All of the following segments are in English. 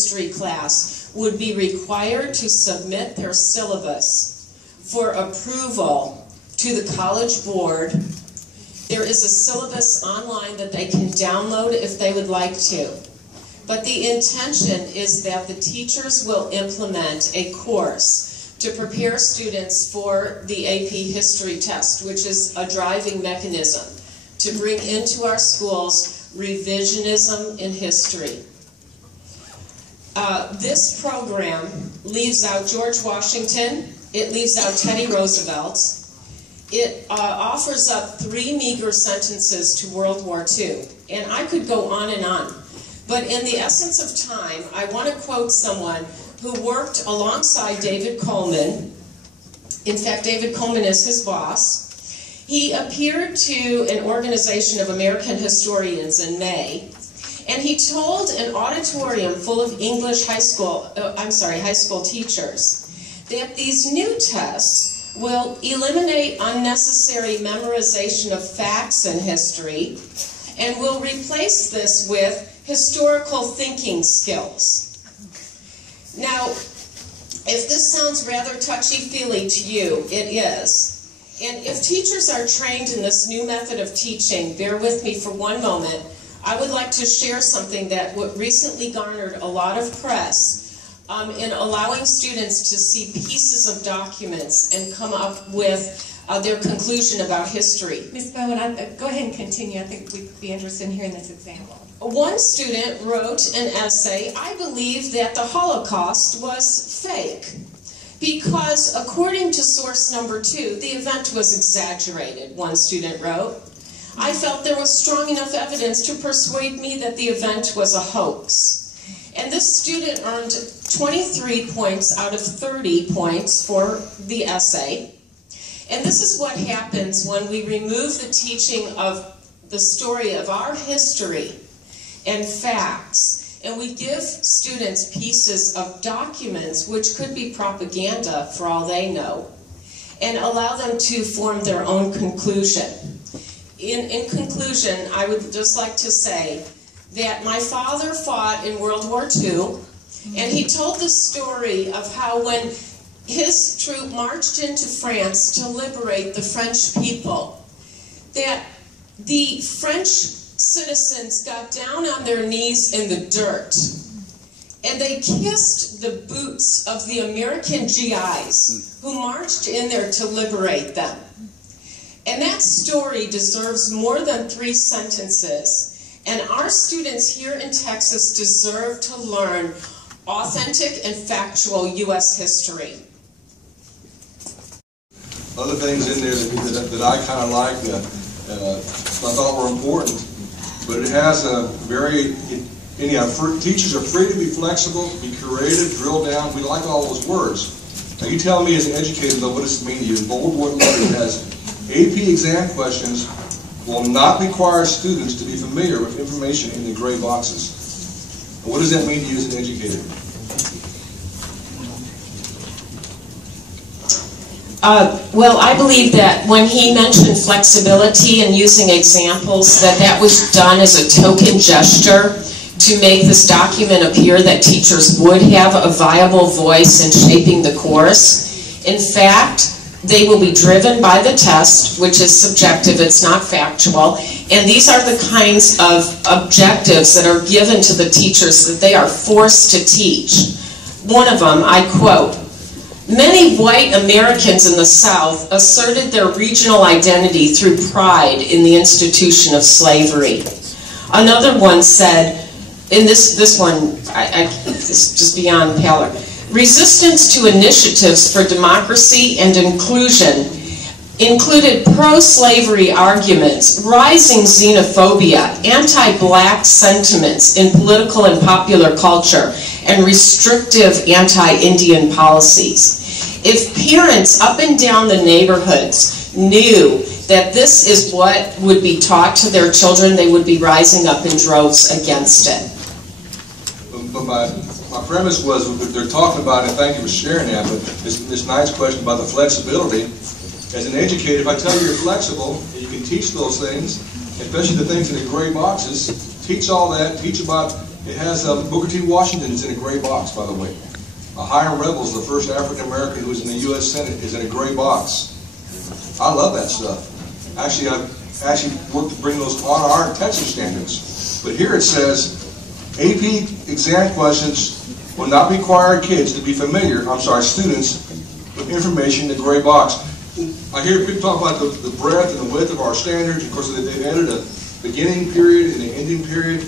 history class would be required to submit their syllabus for approval to the College Board. There is a syllabus online that they can download if they would like to. But the intention is that the teachers will implement a course to prepare students for the AP History test, which is a driving mechanism to bring into our schools revisionism in history. This program leaves out George Washington, it leaves out Teddy Roosevelt, it offers up 3 meager sentences to World War II, and I could go on and on. But in the essence of time, I want to quote someone who worked alongside David Coleman. In fact, David Coleman is his boss. He appeared to an organization of American historians in May, and he told an auditorium full of English high school teachers that these new tests will eliminate unnecessary memorization of facts in history and will replace this with historical thinking skills. Now, if this sounds rather touchy-feely to you, it is. And if teachers are trained in this new method of teaching, bear with me for one moment, I would like to share something that recently garnered a lot of press in allowing students to see pieces of documents and come up with their conclusion about history. Ms. Bowen, go ahead and continue. I think we'd be interested in hearing this example. One student wrote an essay, "I believe that the Holocaust was fake because according to source number 2, the event was exaggerated," one student wrote. "I felt there was strong enough evidence to persuade me that the event was a hoax." And this student earned 23 points out of 30 points for the essay. And this is what happens when we remove the teaching of the story of our history and facts, and we give students pieces of documents, which could be propaganda for all they know, and allow them to form their own conclusion. In conclusion, I would just like to say that my father fought in World War II, and he told the story of how when his troop marched into France to liberate the French people, that the French citizens got down on their knees in the dirt and they kissed the boots of the American GIs who marched in there to liberate them. And that story deserves more than 3 sentences. And our students here in Texas deserve to learn authentic and factual U.S. history. Other things in there that I kind of like, I thought were important, but it has a very, teachers are free to be flexible, be creative, drill down. We like all those words. Now you tell me as an educator though, what does it mean to you? In bold letters it has AP exam questions will not require students to be familiar with information in the gray boxes. What does that mean to you as an educator? Well, I believe that when he mentioned flexibility and using examples, that was done as a token gesture to make this document appear that teachers would have a viable voice in shaping the course. In fact, they will be driven by the test, which is subjective, it's not factual, and these are the kinds of objectives that are given to the teachers that they are forced to teach. One of them, I quote, "Many white Americans in the South asserted their regional identity through pride in the institution of slavery." Another one said, and this one, it's just beyond pallor, "Resistance to initiatives for democracy and inclusion included pro-slavery arguments, rising xenophobia, anti-black sentiments in political and popular culture, and restrictive anti-Indian policies." If parents up and down the neighborhoods knew that this is what would be taught to their children, they would be rising up in droves against it. But my premise was what they're talking about, and thank you for sharing that, but this nice question about the flexibility. As an educator, if I tell you you're flexible, you can teach those things, especially the things in the gray boxes, teach all that, teach about It has Booker T. Washington is in a gray box, by the way. Hiram Rebels, the first African American who was in the U.S. Senate, is in a gray box. I love that stuff. Actually, I've worked to bring those on our Texas standards. But here it says, AP exam questions will not require kids to be familiar, students, with information in the gray box. I hear people talk about the breadth and the width of our standards. Of course, they've added a beginning period and an ending period.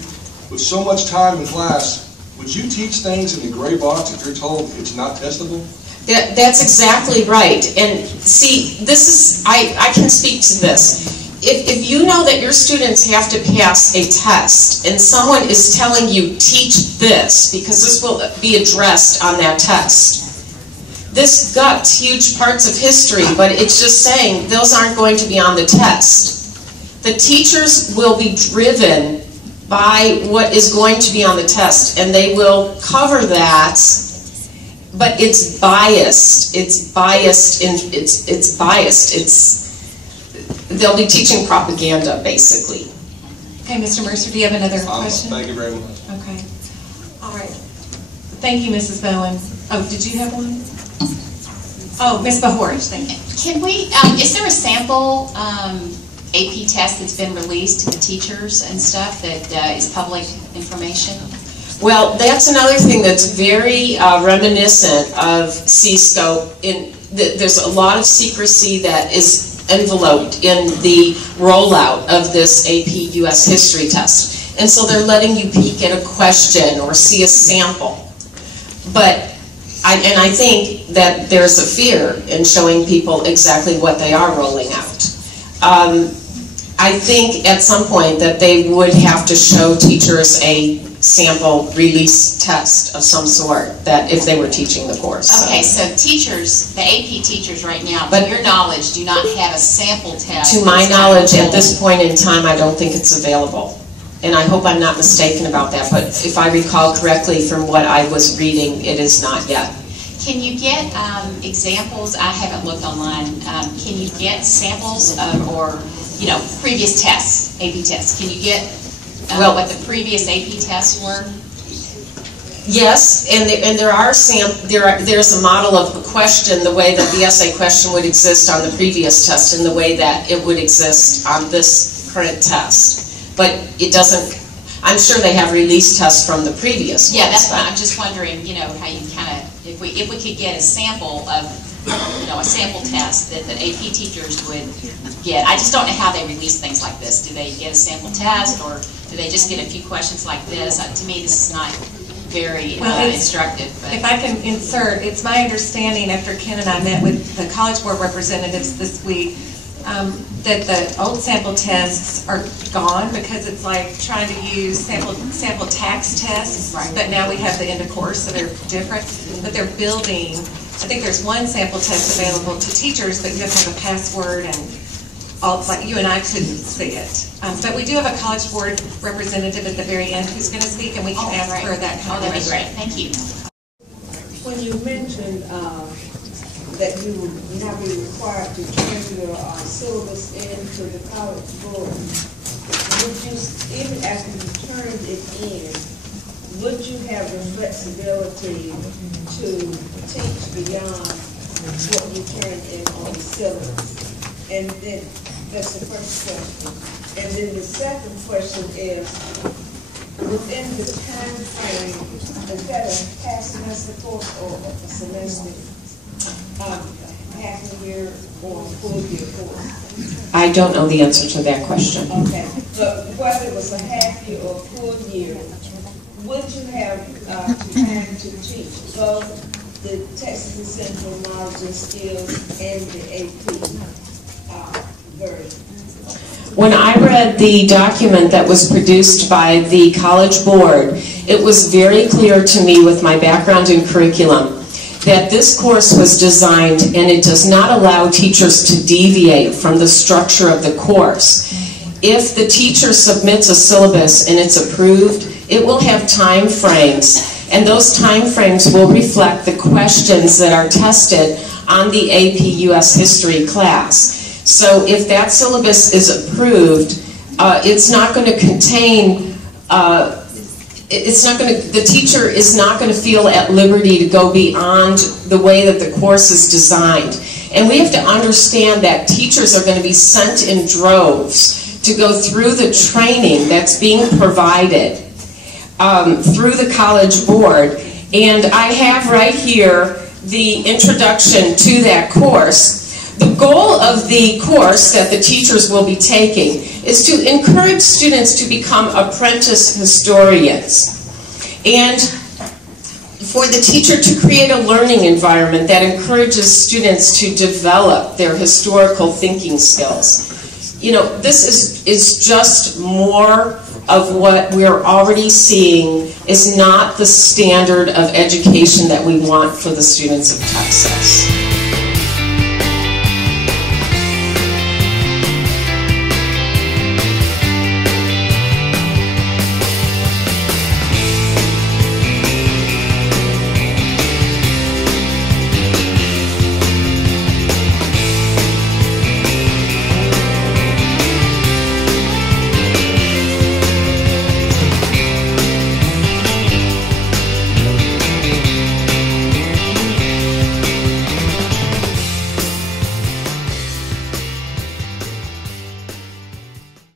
With so much time in class, would you teach things in the gray box if you're told it's not testable? That's exactly right. And see, this is, I can speak to this. If you know that your students have to pass a test and someone is telling you teach this because this will be addressed on that test, this guts huge parts of history, but it's just saying those aren't going to be on the test. The teachers will be driven by what is going to be on the test, and they will cover that, but it's biased. It's biased. It's biased. They'll be teaching propaganda, basically. Okay, Mr. Mercer, do you have another question? Thank you very much. Okay. All right. Thank you, Mrs. Bowen. Oh, did you have one? Oh, Ms. Bahorich, thank you. Can we, is there a sample AP test that's been released to the teachers and stuff that is public information? Well, that's another thing that's very reminiscent of C-scope. There's a lot of secrecy that is enveloped in the rollout of this AP US history test. And so they're letting you peek at a question or see a sample. But I think that there's a fear in showing people exactly what they are rolling out. I think at some point that they would have to show teachers a sample release test of some sort that if they were teaching the course. Okay, so teachers, the AP teachers right now, to your knowledge, do not have a sample test. To my knowledge, at this point in time, I don't think it's available. And I hope I'm not mistaken about that, but if I recall correctly from what I was reading, it is not yet. Can you get examples? I haven't looked online. Can you get samples of, or previous tests, AP tests? Can you get what the previous AP tests were? Yes, and there are there's a model of a question, the way that the essay question would exist on the previous test, and the way that it would exist on this current test. But it doesn't. I'm sure they have release tests from the previous. Yeah, ones, that's fine. I'm just wondering, how you kind of, if we could get a sample of, a sample test that the AP teachers would get. I just don't know how they release things like this. Do they get a sample test, or do they just get a few questions like this? To me, this is not very instructive. But. If I can insert, it's my understanding after Ken and I met with the College Board representatives this week that the old sample tests are gone because it's like trying to use sample tax tests, right. But now we have the end of course, so they're different. But they're building, I think there's one sample test available to teachers, but you have to have a password and all, like you and I couldn't see it. But we do have a College Board representative at the very end who's going to speak, and we can ask her that kind of that'd be great. Thank you. When you mentioned that you would not be required to turn your syllabus into the College Board, would you, even after you turned it in, would you have the flexibility to teach beyond what you turned in on the syllabus? And then, that's the first question. And then the second question is, within the time frame, is that a half semester course or a semester? Half a year or a full year course? I don't know the answer to that question. Okay, but whether it was a half year or a full year, would you have time to teach both the Texas Essential Knowledge and Skills and the AP version? When I read the document that was produced by the College Board, it was very clear to me with my background in curriculum that this course was designed and it does not allow teachers to deviate from the structure of the course. If the teacher submits a syllabus and it's approved, it will have time frames, and those time frames will reflect the questions that are tested on the AP US History class. So if that syllabus is approved, it's not going to contain the teacher is not going to feel at liberty to go beyond the way that the course is designed. And we have to understand that teachers are going to be sent in droves to go through the training that's being provided through the College Board. And I have right here the introduction to that course. The goal of the course that the teachers will be taking is to encourage students to become apprentice historians, and for the teacher to create a learning environment that encourages students to develop their historical thinking skills. You know, this is just more of what we're already seeing is not the standard of education that we want for the students of Texas.